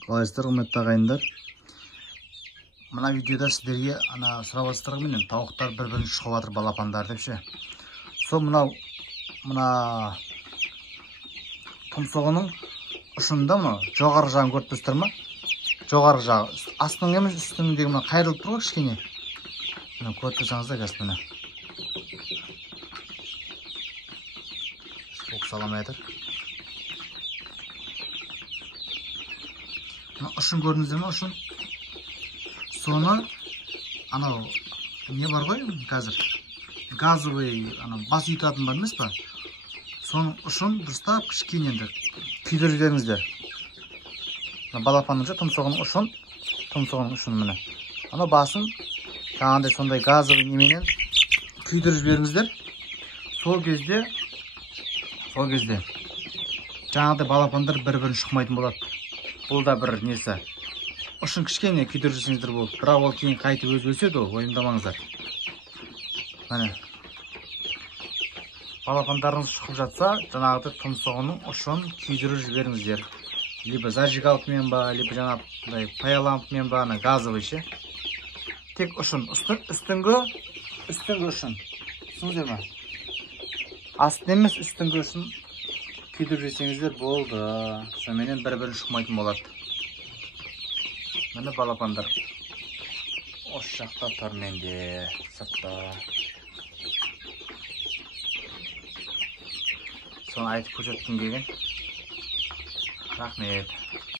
Қалайсыздар, құрметті ағайындар. Мына видеода сіздерге сұрап жатсыздар менен тауықтар бір-бірін шұқып жатыр, балапандар деп ше. Сол мына тұмсығының ұшында жоғарғы жағын көріп тұрсыздар ма? Жоғарғы жағы. Астының емес, үстіңдегі мына қайырылып тұр ғой кішкене. Мына көріп тұрсаңыздар қазір мына. Оқсаламай жатыр. Ұшын көрдіңіздер ме, ұшын? Соны анау не бар ғой қазір? Газовый бас ұйытатын бар емес па? Соның ұшын дұрыстап кішкене енді күйдіріп жіберіңіздер. Балапанның тұмсығының ұшын міне. Анау басын жаңағындай сондай газовый неменен күйдіріп жіберіңіздер. Сол кезде жаңағыдай балапандар бір-бірін шықмайтын болады. Бұл да бір несі. Ұшын кішкене күйдіріп жүрсеңіздер болды. Бірақ ол кейін қайтып өзі өседі, ол ойымдамаңыздар. Міне. Балапандарыңыз шықып жатса, жаңағыдай тұмсығының ұшын күйдіріп жіберіңіздер. Либо зажигалкамен ба, либо жаңағыдай паялампмен ба, газовый ше. Тек ұшын, үстіңгі ұшын. Түсіңіздер ме? Астын емес, үстіңгі ұшын күйдіріп жіберсеңіздер болды. Сонымен бір-бірін шықмайтын болады. Міне балапандар. Осы жақта тұр менде, сыртта. Соны айтып көрсеткім келген. Рахмет.